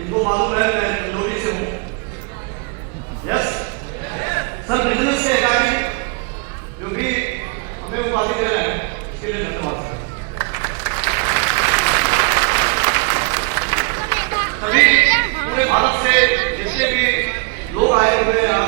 इनको मालूम है मैं तंदूरी से हूँ। यस सर, बिजनेस के एकाडमी जो भी हमें उपाधि दे रहे हैं इसके लिए धन्यवाद सर। सभी पूरे भारत से जितने भी लोग आए हुए हैं,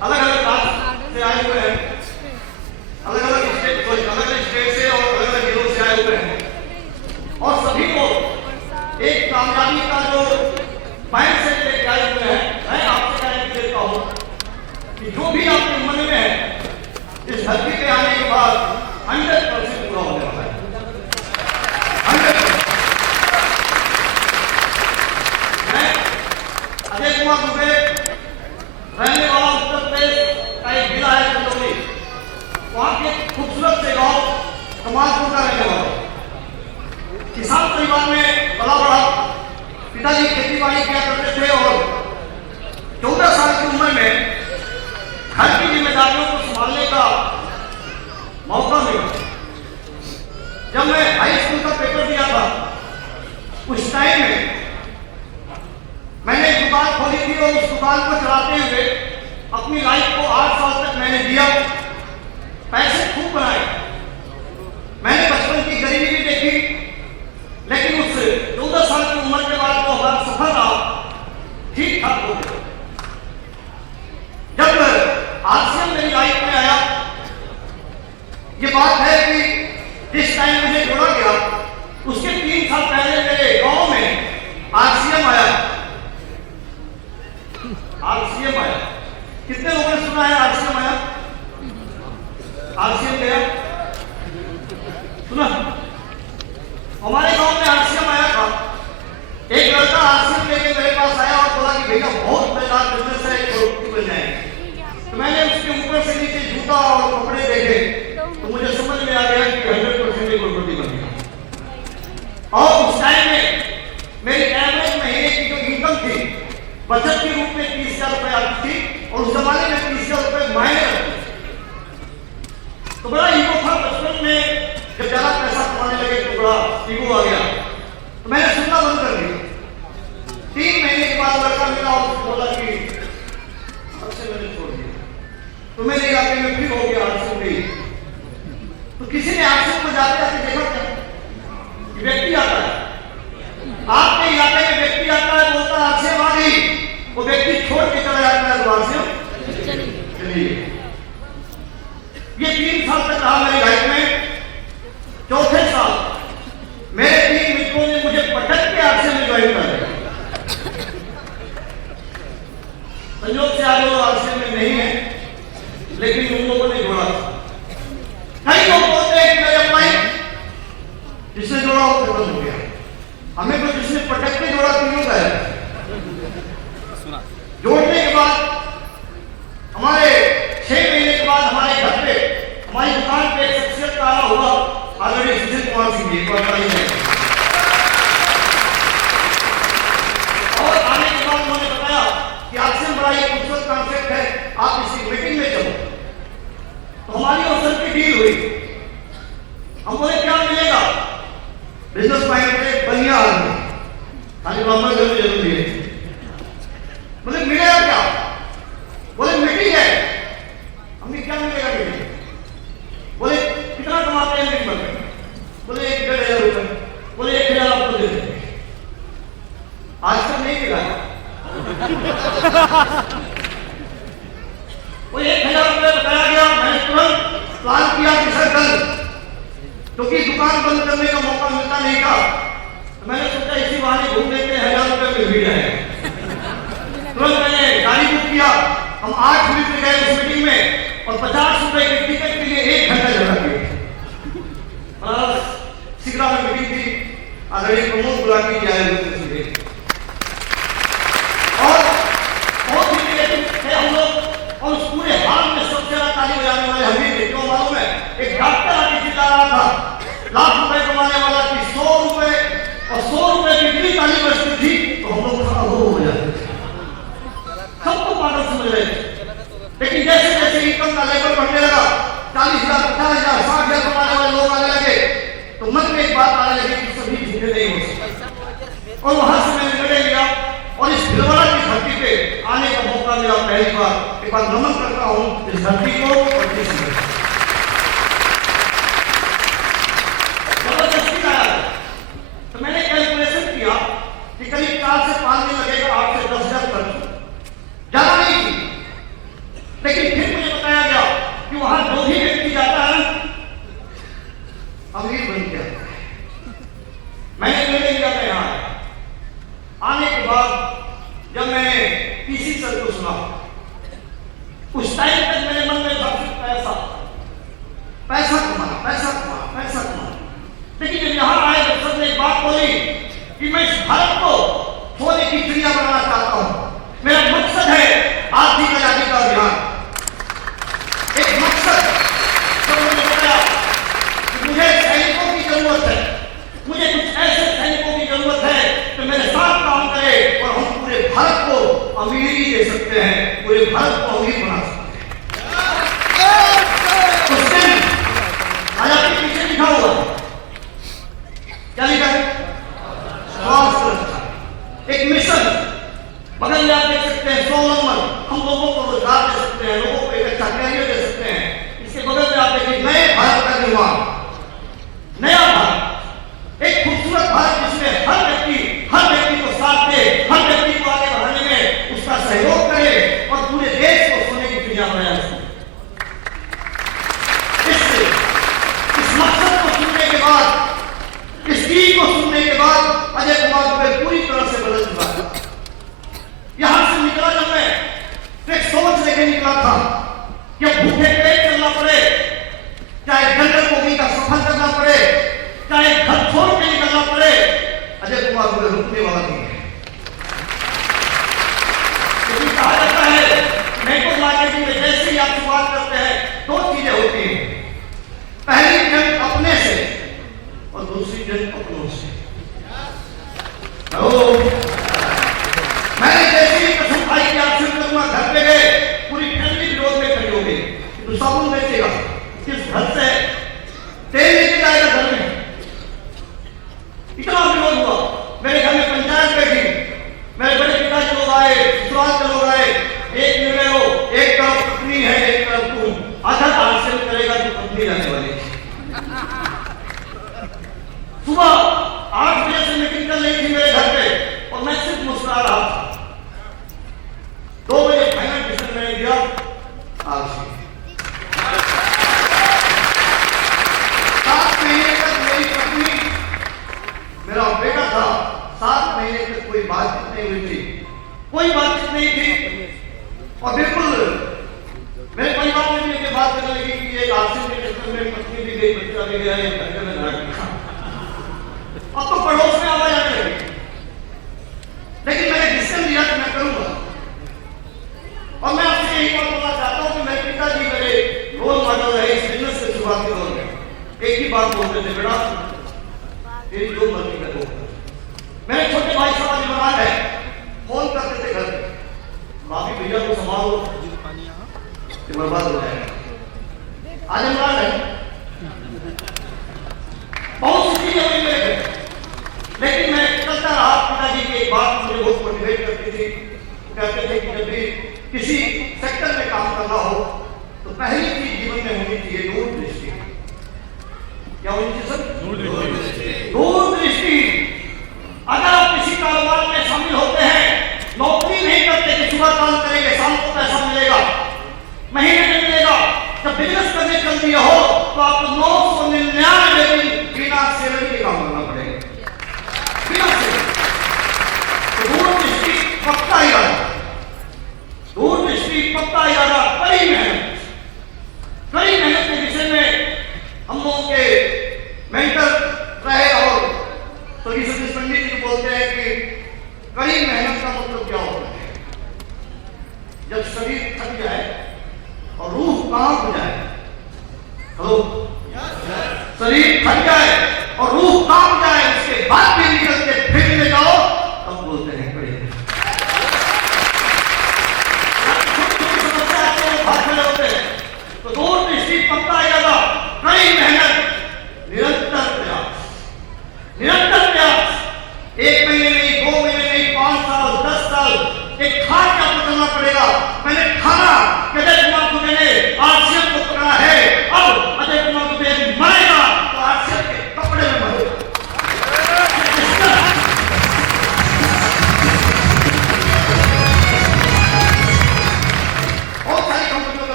अलग अलग राज्य से आए हुए हैं, अलग अलग स्टेट से और अलग अलग जिलों से आए हुए हैं, और सभी को एक कामयाबी का जो माइंड सेट लेके आए हुए हैं। मैं आपसे गारंटी देता हूं कि जो भी आपके मन में है इस धरती पे आने के बाद 100% पूरा होने वाला है। 100%। मैं अजय कुमार दुबे, रहने वाला उत्तर प्रदेश का एक जिला है तंदूरी, वहां के खूबसूरत से गांव कमालपुर का रहने वाला, किसान परिवार में पला बड़ा। पिताजी खेती बाड़ी किया करते थे और 14 साल की उम्र में घर की जिम्मेदारियों को संभालने का मौका मिला। जब मैं हाई स्कूल का पेपर दिया था उस टाइम में मैंने एक दुकान खोली थी और उस दुकान को चलाते हुए अपनी लाइफ को 8 साल तक मैंने दिया, पैसे खूब बनाए। मैंने बचपन की गरीबी भी देखी, लेकिन उस 14 साल की उम्र के बाद जो हमारा सफर रहा ठीक ठाक हो गया। जब आरसीएम मेरी लाइफ में आया, ये बात है कि जिस टाइम मुझे जोड़ा गया उसके 3 साल पहले मेरे गांव में आरसीएम आया। आरसीएम आया, कितने लोगों ने सुना है आरसीएम आया? आरसीएम गया, सुना? हमारे गांव में आरसीएम आया था। एक लड़का आरसीएम लेके मेरे पास आया और बोला कि भैया बहुत मजेदार बिजनेस है, करोड़पति बन जाएंगे। तो मैंने उसके ऊपर से नीचे जूता और कपड़े देखे तो मुझे समझ में आ गया कि 100% करोड़पति बन गया। और उस टाइम में मेरी एवरेज महीने की जो इनकम थी बचत के रूप में 30,000 रुपए आती थी, और उस जमाने में 30,000 रुपए मायने रखते थे। तो बड़ा ईगो था बचपन में, जब ज्यादा पैसा कमाने लगे तो बड़ा ईगो आ गया, तो मैंने सुनना बंद कर दिया। 3 महीने के बाद लड़का मिला और उसने बोला कि सबसे मैंने छोड़ दिया, तो मेरे इलाके में फिर हो गया आरसीएम गई। तो किसी ने आरसीएम को जाते जाते देखा क्या कि व्यक्ति आता है आपके इलाके में, व्यक्ति आता है बोलता है आरसीएम आ गई, वो व्यक्ति छोड़ के चला जाता है तो आरसीएम चलिए। ये 3 साल तक रहा मेरी लाइफ में। चौथे साल मेरे 3 मित्रों ने मुझे पटक के आरसीएम में ज्वाइन कर दिया। संयोग से आज वो आरसीएम में नहीं है, लेकिन उन लोगों ने जोड़ा था। कई लोग बोलते हैं कि मेरे भाई जिसने जोड़ा वो खत्म हो गया, हमें तो जिसने पटक के जोड़ा तीनों का है। जोड़ने के बाद हमारे 6 महीने के बाद हमारे घर पे, हमारी दुकान पे एक शख्सियत का आना हुआ, आदरणीय सुशील कुमार सिंह जी को बताइए। और आने के बाद उन्होंने बताया कि आरसीएम बड़ा ही खूबसूरत कॉन्सेप्ट है, आप इसी मीटिंग में चलो। तो हमारी और सर की डील हुई। हम बोले क्या मिलेगा? बिजनेस माइंड में बढ़िया आदमी, खाली ब्राह्मण घर में जरूरी है। बोले मिलेगा क्या? बोले मीटिंग है। हमने क्या मिलेगा मीटिंग? बोले कितना कमाते हैं दिन भर में? बोले 1,500 रुपए। बोले 1,000 आपको दे देंगे। आज तक नहीं मिला। वो 1,000 रुपए बताया गया। मैंने तुरंत प्लान किया कि सर कल, क्योंकि दुकान बंद करने का मौका मिलता नहीं था, तो मैंने सोचा इसी बहाने घूम लेते हैं, 1,000 रुपए में भीड़ है। तुरंत मैंने गाड़ी बुक किया। हम 8 मिनट गए उस मीटिंग में और 50 रुपए के टिकट के लिए 1 घंटा लगा दिया। सिगरा में मीटिंग थी, आदरणीय प्रमोद गुलाटी जी आए हुए थे और बहुत ही निगेटिव थे हम लोग। और उस पूरे हाल में सबसे ज्यादा ताली बजाने वाले हम ही थे। क्यों मालूम है? एक डॉक्टर आके चिल्ला रहा था, लाख रुपए कमाने वाला कि 100 रुपए, और 100 रुपए की इतनी ताली बजती थी तो हम लोग खड़ा हो जाते थे। सबको पागल समझ रहे थे। लेकिन जैसे जैसे इनकम का लेवल बढ़ने लगा, 40,000, 50,000, 60,000 कमाने वाले लोग आने लगे, तो मन बार नमन करता हूं इस धरती को और इस जबरदस्ती आया। तो मैंने कैलकुलेशन किया कि करीब 4 से 5 दिन लगेगा, 8 से 10 हजार खर्च, ज्यादा नहीं थी। लेकिन फिर मुझे बताया गया कि वहां जो भी व्यक्ति जाता है अमीर बन के आता है। मैंने निर्णय लिया था यहां आने के बाद जब मैंने पीसी सर को सुना, उस टाइम तक मेरे मन में था पैसा पैसा कमाना, पैसा कमाना, पैसा कमाना। लेकिन जब यहां आए तो सर ने एक बात बोली कि मैं इस भारत को सोने की चिड़िया बनाना चाहता हूं। मेरा मकसद है आर्थिक आजादी का अभियान। एक मकसद तो मुझे बताया कि मुझे सैनिकों की जरूरत है, मुझे कुछ ऐसे सैनिकों की जरूरत है तो मेरे साथ काम करे और हम पूरे भारत को अमीरी दे सकते हैं, पूरे भारत को अमीर बना सकते हैं। उस दिन आज आपके पीछे लिखा हुआ क्या लिखा है? स्वास्थ्य सुरक्षा एक मिशन। बगल में आप देख सकते हैं 100 नंबर, हम लोगों को रोजगार दे सकते हैं, लोगों को एक अच्छा कैरियर दे सकते हैं। इसके बगल में आप देखिए नए भारत का निर्माण, नया भारत, एक खूबसूरत भारत जिसमें हर व्यक्ति को साथ दे, हर व्यक्ति को आगे बढ़ाने में उसका सहयोग करे और पूरे देश को सोने की चिड़िया बनाया जाए। इस मकसद को सुनने के बाद, इस चीज को सुनने के बाद अजय कुमार दुबे पूरी तरह से बदल चुका है। यहां से निकला जब मैं तो एक सोच लेके निकला था कि अब भूखे पेट चलना पड़े, चाहे गंडक कोगी का सफर करना पड़े, चाहे घर छोड़ के निकलना पड़े, अजय कुमार दुबे रुकने वाला नहीं है। क्योंकि कहा जाता है नेटवर्क मार्केटिंग में जैसे ही आप शुरुआत करते हैं 2 चीजें होती हैं, पहली जंग अपने से और दूसरी जंग अपनों से। मैंने जैसे ही कसम खाई कि आप शुरू करूंगा, घर पे गए, पूरी फैमिली विरोध में खड़ी हो गई। तो साबुन बेचेगा, किस घर से तेल लेके जाएगा घर में, इतना विरोध हुआ। मेरे घर में पंचायत बैठी, मेरे बड़े पिताजी लोग आए, ससुराल के लोग आए, एक निर्णय हो, एक तरफ पत्नी है, एक तरफ तू आधा हासिल करेगा तो पत्नी रहने वाली। सुबह 8 बजे से मीटिंग चल रही थी मेरे घर पे और मैं सिर्फ मुस्कुरा रहा था। 2 बजे फाइनल डिसीजन मैंने दिया, आज 7 महीने तक मेरी पत्नी, मेरा बेटा था, 7 महीने तक कोई बातचीत नहीं हुई थी, कोई बातचीत नहीं थी। और बिल्कुल मेरे परिवार में भी ये बात करने लगी कि एक आसिफ के चक्कर में पत्नी भी गई, बच्चा भी गया, एक घर में लगा। अब तो पड़ोस में आवाज आने लगी। लेकिन मैंने डिसीजन लिया कि मैं करूंगा। और मैं आपसे यही बात बोलना चाहता हूं कि मेरे पिताजी मेरे रोल मॉडल रहे इस बिजनेस के शुरुआत के दौर में। एक ही बात बोलते थे, बेटा तेरी जो मर्जी करो। मेरे छोटे भाई साहब इमरान है, फोन करते थे घर पे, भाभी भैया को संभालो, बर्बाद हो जाएगा। आज इमरान है, बहुत सी चीजें हुई मेरे घर, लेकिन मैं चलता रहा। पिताजी की एक बात मुझे बहुत मोटिवेट करती थी, कहते थे कि जब भी किसी सेक्टर में काम करना हो तो पहली चीज जीवन में होनी चाहिए दूरदृष्टि। क्या होनी चाहिए सर? दूरदृष्टि। अगर आप किसी कारोबार में शामिल होते हैं, नौकरी नहीं करते कि सुबह काम करेंगे शाम को पैसा मिलेगा, महीने में मिलेगा, जब बिजनेस करने चल दिए हो तो आपको 999 दिन बिना सैलरी के काम करना पड़ेगा, बिना सैलरी। तो दूरदृष्टि पक्का इरादा, दूरदृष्टि पक्का इरादा, कड़ी मेहनत के विषय में हम लोगों के मेंटर रहे। और सभी सतीश पंडित जी बोलते हैं कि कड़ी मेहनत का मतलब क्या होता है? जब शरीर थक जाए और रूह काम हो जाए। हेलो, शरीर थक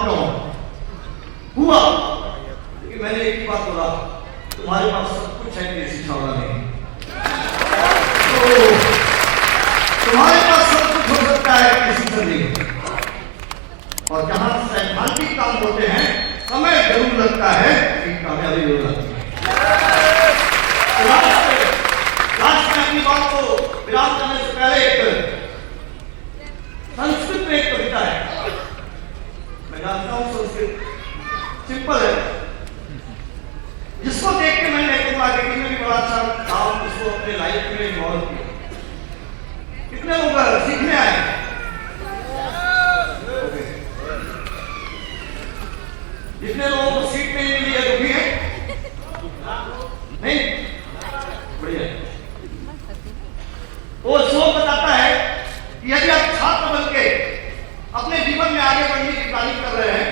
आपका हुआ, लेकिन मैंने एक ही बात बोला, तुम्हारे पास सब कुछ है देसी छावड़ा में, तो तुम्हारे पास सब कुछ हो सकता है किसी से नहीं। और जहां सैद्धांतिक काम होते हैं समय जरूर लगता है, लेकिन कामयाबी जरूर लगती है। लास्ट में अपनी बात को विराम करने से पहले एक संस्कृत में एक कविता है, मैं जानता हूं संस्कृत सिंपल है, जिसको देख के मैंने मार्केटिंग में भी बड़ा अच्छा काम उसको अपने लाइफ में इन्वॉल्व किया। कितने लोग सीखने आए? जितने लोगों को सीट नहीं मिली है दुखी है? नहीं, बढ़िया। वो श्लोक बताता है कि यदि आप छात्र बन के अपने जीवन में आगे बढ़ने की तारीफ कर रहे हैं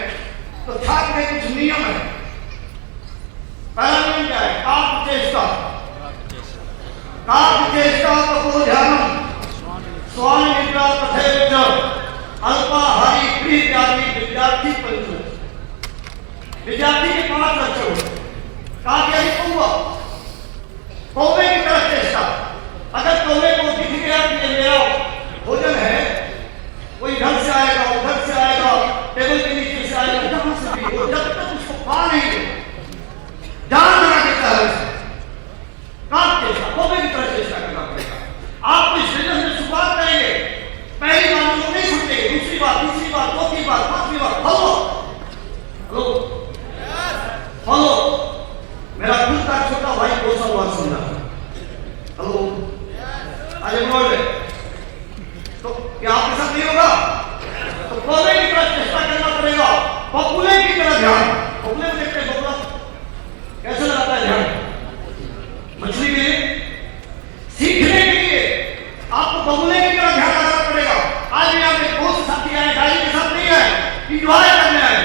तो छात्र के कुछ नियम है। पहला नियम क्या है? काक चेष्टा, काक चेष्टा तपो ध्यानम स्वान निद्रा तथैव च अल्पाहारी गृह त्यागी विद्यार्थी पंच। विद्यार्थी के 5 लक्षण, काक यानी कौवा, कौवे की तरह चेष्टा। अगर कौवे को दिख गया कि ये मेरा भोजन है, वो इधर से आएगा उधर से आएगा, टेबल के नीचे से आएगा, जहां से भी हो, जब तक उसको पा नहीं दे जान लगा देता है उसे। काक चेष्टा, कौवे की तरह चेष्टा करना पड़ेगा। आप इस बिजनेस में शुरुआत करेंगे, पहली बार लोग नहीं सुनते, दूसरी बार, तीसरी बार, चौथी बार, पांचवी बार, हेलो हेलो, मेरा खुद का छोटा भाई 2 साल बाद समझा, हेलो अरे बोल, तो क्या आपके साथ नहीं होगा? तो कौवे की तरह चेष्टा करना पड़ेगा, बकुले की तरह ध्यान। बकुले में देखते हैं बकुला कैसे लगाता है ध्यान, मछली के लिए सीखने के लिए आपको बकुले की तरह ध्यान लगाना पड़ेगा। आज भी आप एक दोस्त साथी आए, गाड़ी के साथ नहीं है, इंजॉय करने आए,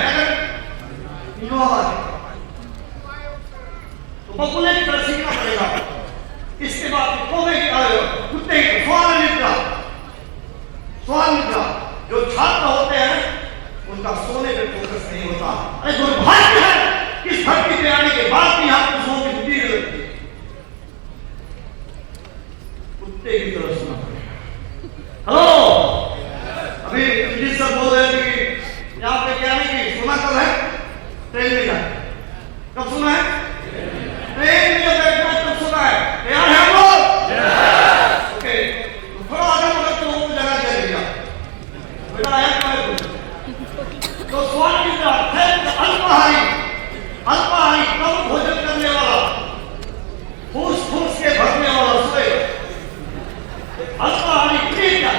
तो बकुले की तरह सीखना पड़ेगा। इसके बाद कौवे की कुत्ते की स्वान निद्रा, स्वान निद्रा। जो छात्र होते हैं उनका सोने पे फोकस नहीं होता। अरे दुर्भाग्य है इस धरती पे आने के बाद भी आपको सोने की बुद्धि लगती है। कुत्ते की तरह सुना पड़ेगा। हेलो, अभी इंग्लिश सब बोल रहे थे कि यहाँ पे क्या नहीं कि सुना कब है? ट्रेन में जाए, कब सुना है? ट्रेन में बैठना कब सुना है? तैयार है हम लोग? ओके, तो थोड़ा आगे बढ़ो तो लोगों को जगह दे दिया। बेटा आया क्या है? तो स्वान की तरह है अल्पाहारी, अल्पाहारी कम भोजन करने वाला, फूस फूस के भरने वाला सोए। अल्पाहारी प्रिय क्या?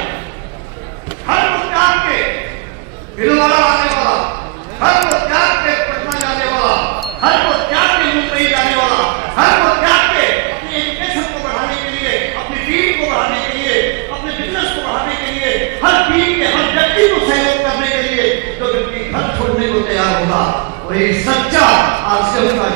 हर को त्याग के भिलवाड़ा आने वाला, हर को त्याग के पटना जाने वाला, हर को त्याग के मुंबई जाने वाला, हर को त्याग के अपनी एजुकेशन को बढ़ाने के लिए, अपनी टीम को बढ़ाने के लिए, अपने बिजनेस को बढ़ाने के लिए, हर टीम के हर व्यक्ति को सहयोग करने के लिए जो व्यक्ति घर छोड़ने को तैयार होगा वही सच्चा आश्रम का